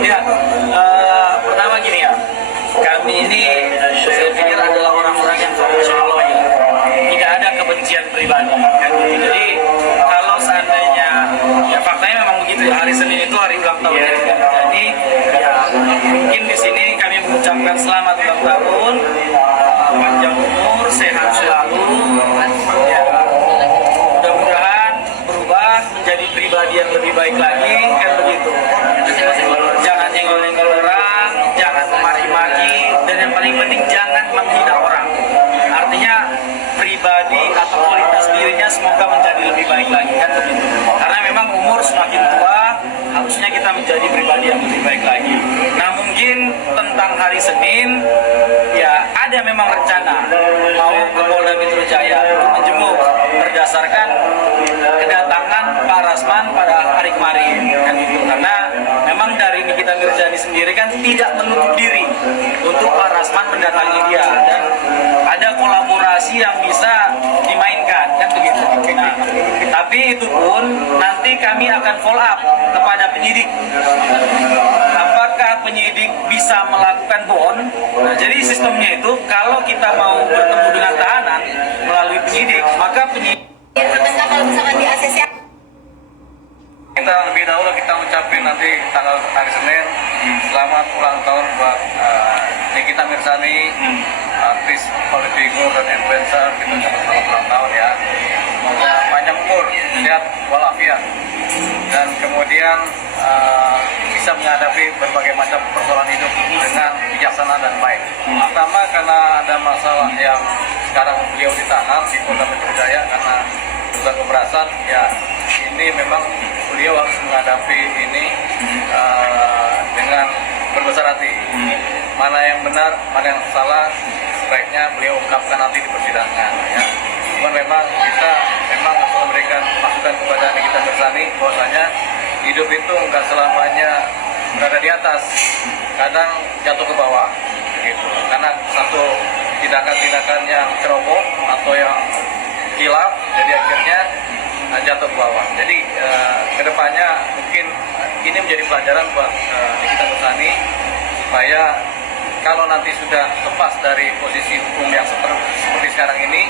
Ya, pertama gini ya, kami ini saya pikir adalah orang-orang yang profesional ya. Tidak ada kebencian pribadi. Jadi kalau seandainya, ya faktanya memang begitu ya, hari Senin itu hari ulang tahun. Jadi ya, mungkin di sini kami mengucapkan selamat ulang tahun, panjang umur, sehat selalu. Ya, mudah-mudahan berubah menjadi pribadi yang lebih baik lagi, kan begitu. Jangan nyenggol-nyenggol orang, jangan memaki-maki, dan yang paling penting jangan menghina orang. Artinya pribadi atau kualitas dirinya semoga menjadi lebih baik lagi, kan begitu. Karena memang umur semakin tua, harusnya kita menjadi pribadi yang lebih baik lagi. Nah mungkin tentang hari Senin, ya ada memang rencana mau ke Polda Metro Jaya untuk menjenguk berdasarkan kedatangan Pak Rasman pada hari kemarin, kan gitu. Karena memang dari Nikita Mirzani sendiri kan tidak menutup diri untuk Pak Rasman mendatangi dia, dan ada kolaborasi yang bisa dimainkan, kan begitu. Nah, tapi itu pun nanti kami akan follow up kepada penyidik. Apakah penyidik bisa melakukan bond? Nah, jadi sistemnya itu kalau kita mau bertemu dengan tahanan melalui penyidik, maka penyidik kalau misalkan di ACC kita lebih dahulu kita ucapin nanti tanggal hari Senin selamat ulang tahun buat Nikita Mirzani, artis politikus dan influencer. Kita ucapkan selamat ulang tahun ya, semoga panjang umur, sehat walafiat, dan kemudian bisa menghadapi berbagai macam persoalan hidup dengan bijaksana dan baik. Pertama karena ada masalah yang sekarang beliau ditahan di Polda Metro Jaya karena dugaan kekerasan, ya ini memang beliau harus menghadapi ini dengan berbesar hati. Mana yang benar, mana yang salah, sebaiknya beliau ungkapkan nanti di persidangan. Ya. Cuman memang kita memang harus memberikan masukan kepada Nikita Mirzani bahwasanya hidup itu nggak selamanya berada di atas, kadang jatuh ke bawah, gitu. Karena satu tindakan-tindakan yang ceroboh atau yang hilaf, jadi akhirnya jatuh ke bawah. Jadi kedepannya mungkin ini menjadi pelajaran buat Nikita Mirzani supaya kalau nanti sudah lepas dari posisi hukum yang seperti sekarang ini,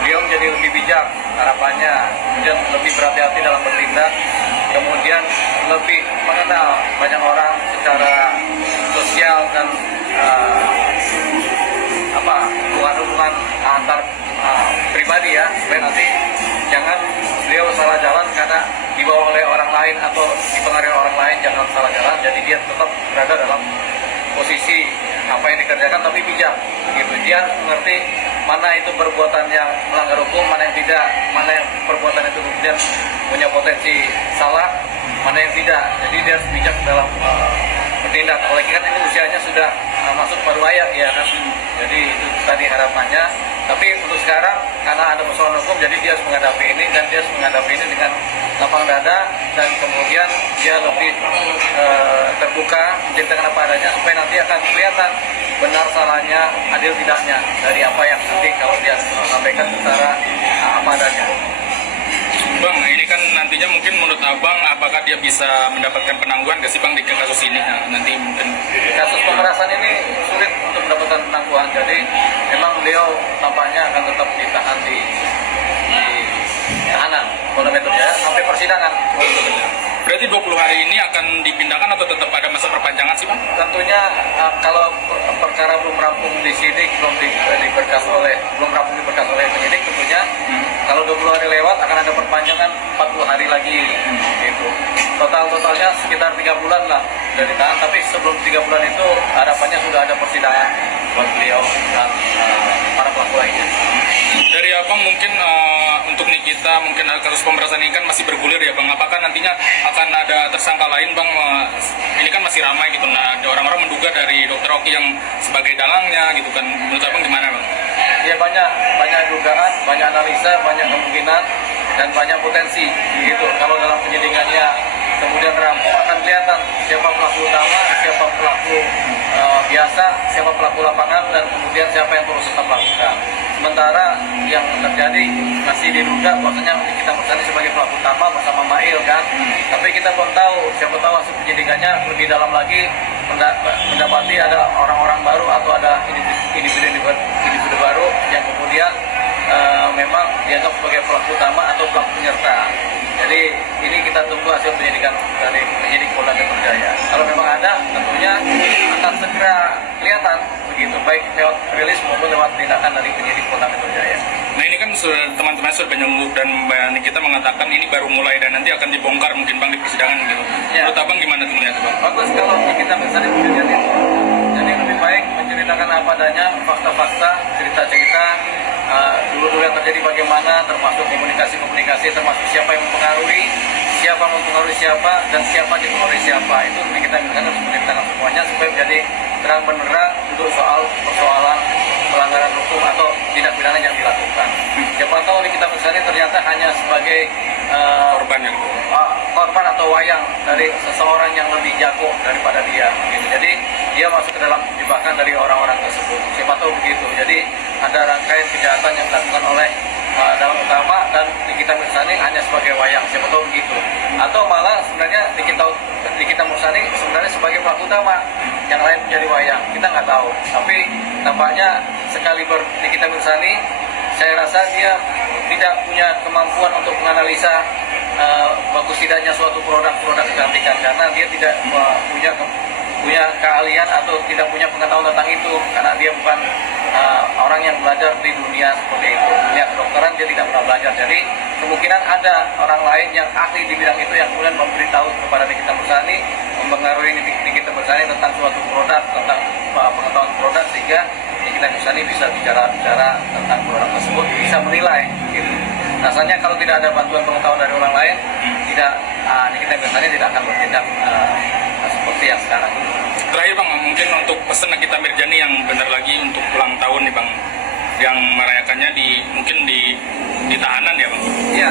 beliau menjadi lebih bijak harapannya, kemudian lebih berhati-hati dalam bertindak, kemudian lebih mengenal banyak orang secara sosial dan hubungan-hubungan antar pribadi ya, supaya nanti jangan beliau salah jalan karena dibawa oleh orang lain atau dipengaruhi orang lain, jangan salah jalan. Jadi dia tetap berada dalam posisi apa yang dikerjakan tapi bijak, gitu. Dia mengerti mana itu perbuatan yang melanggar hukum, mana yang tidak, mana yang perbuatan itu kemudian punya potensi salah, mana yang tidak. Jadi dia harus bijak dalam bertindak. Apalagi kan ini usianya sudah masuk paruh baya ya kan. Jadi itu tadi harapannya. Tapi untuk sekarang karena ada persoalan hukum, jadi dia harus menghadapi ini, dan dia harus menghadapi ini dengan lapang dada, dan kemudian dia lebih terbuka menceritakan apa adanya, supaya nanti akan kelihatan benar salahnya, adil tidaknya dari apa yang nanti kalau dia sampaikan secara apa adanya. Bang, ini kan nantinya mungkin menurut Abang apakah dia bisa mendapatkan penangguhan ke sih Bang di kasus ini? Nah, nanti mungkin kasus pemerasan ini sulit untuk mendapatkan penangguhan, jadi memang beliau tampaknya akan tetap ditahan di tahanan Polda Metro Jaya sampai persidangan. berarti 20 hari ini akan dipindahkan atau tetap ada masa perpanjangan sih Bang? Tentunya kalau perkara belum rampung disidik, belum rampung diberkas oleh penyidik, tentunya kalau 20 hari lewat akan ada perpanjangan 40 hari lagi, gitu. Totalnya sekitar 3 bulan lah dari tahan, tapi sebelum 3 bulan itu harapannya sudah ada persidangan buat beliau dan para pelaku lainnya. Dari Abang mungkin untuk Nikita mungkin kasus pemerasan ini kan masih bergulir ya Bang. Apakah nantinya akan ada tersangka lain Bang? Ini kan masih ramai gitu. Nah, ada orang-orang menduga dari Dr. Oki yang sebagai dalangnya gitu kan. Menurut Abang gimana Bang? Ya banyak dugaan, banyak analisa, banyak kemungkinan, dan banyak potensi gitu. Kalau dalam penyidikannya kemudian rampung akan kelihatan siapa pelaku utama, siapa pelaku biasa, siapa pelaku lapangan, dan kemudian siapa yang terus tetap melakukan. Sementara yang terjadi masih diduga bahwasanya kita Mirzani sebagai pelaku utama bersama Mail kan, tapi kita belum tahu, siapa tahu hasil penyidikan setidaknya lebih dalam lagi mendapati ada orang-orang baru atau ada individu baru yang kemudian memang dianggap sebagai pelaku utama atau pelaku penyerta. Jadi ini kita tunggu hasil penyidikan dari penyidik Polda Metro Jaya. Kalau memang ada, tentunya akan segera kelihatan begitu, baik lewat rilis maupun lewat tindakan dari penyidik Polda Metro Jaya. Nah ini kan teman-teman sudah menyebut dan Mbak Nikita mengatakan ini baru mulai dan nanti akan dibongkar mungkin Bang di persidangan gitu. Ya. Menurut Abang gimana tuh melihat Bang? Bagus kalau kita misalnya kejadian itu. Jadi lebih baik menceritakan apa adanya, fakta-fakta, cerita-cerita, dulu-dulu yang terjadi bagaimana, termasuk komunikasi-komunikasi, termasuk siapa yang mempengaruhi siapa, dan siapa dipengaruhi siapa. Itu kita minta harus menceritakan semuanya supaya menjadi terang benderang untuk soal persoalan pelanggaran hukum atau tindak pidana yang dilakukan. Siapa tahu kita misalnya ternyata hanya sebagai Korban yang korban atau wayang dari seseorang yang lebih jago daripada dia. Gitu. Jadi dia masuk ke dalam jebakan dari orang-orang tersebut. Siapa tahu begitu. Jadi ada rangkaian kejahatan yang dilakukan oleh dalam utama dan Nikita Mirzani hanya sebagai wayang. Siapa tahu begitu. Atau malah sebenarnya Nikita Mirzani sebenarnya sebagai pelaku utama, yang lain menjadi wayang. Kita nggak tahu. Tapi tampaknya sekali Nikita Mirzani, saya rasa dia tidak punya kemampuan untuk menganalisa bagus tidaknya suatu produk kecantikan karena dia tidak punya keahlian atau tidak punya pengetahuan tentang itu karena dia bukan orang yang belajar di dunia seperti itu. Dunia kedokteran dia tidak pernah belajar. Jadi kemungkinan ada orang lain yang ahli di bidang itu yang kemudian memberitahu kepada Nikita Mirzani, mempengaruhi Nikita Mirzani tentang suatu produk, tentang pengetahuan produk sehingga Nikita Mirzani bisa bicara tentang produk tersebut, bisa menilai. Gitu. Rasanya kalau tidak ada bantuan pengetahuan dari orang lain, Nikita Mirzani tidak akan bertindak seperti yang sekarang. terakhir Bang, mungkin untuk pesan Nikita Mirzani yang benar lagi untuk ulang tahun nih Bang, yang merayakannya mungkin di tahanan ya Bang? Iya,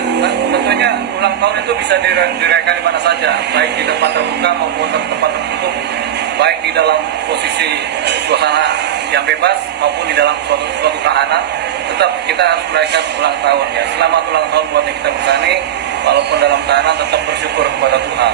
tentunya ulang tahun itu bisa dirayakan di mana saja, baik di tempat terbuka maupun tempat tertutup, baik di dalam posisi suasana yang bebas maupun di dalam suatu tahanan. Tetap kita harus merayakan ulang tahun ya. Selamat ulang tahun buat Nikita Mirzani, walaupun dalam tahanan tetap bersyukur kepada Tuhan.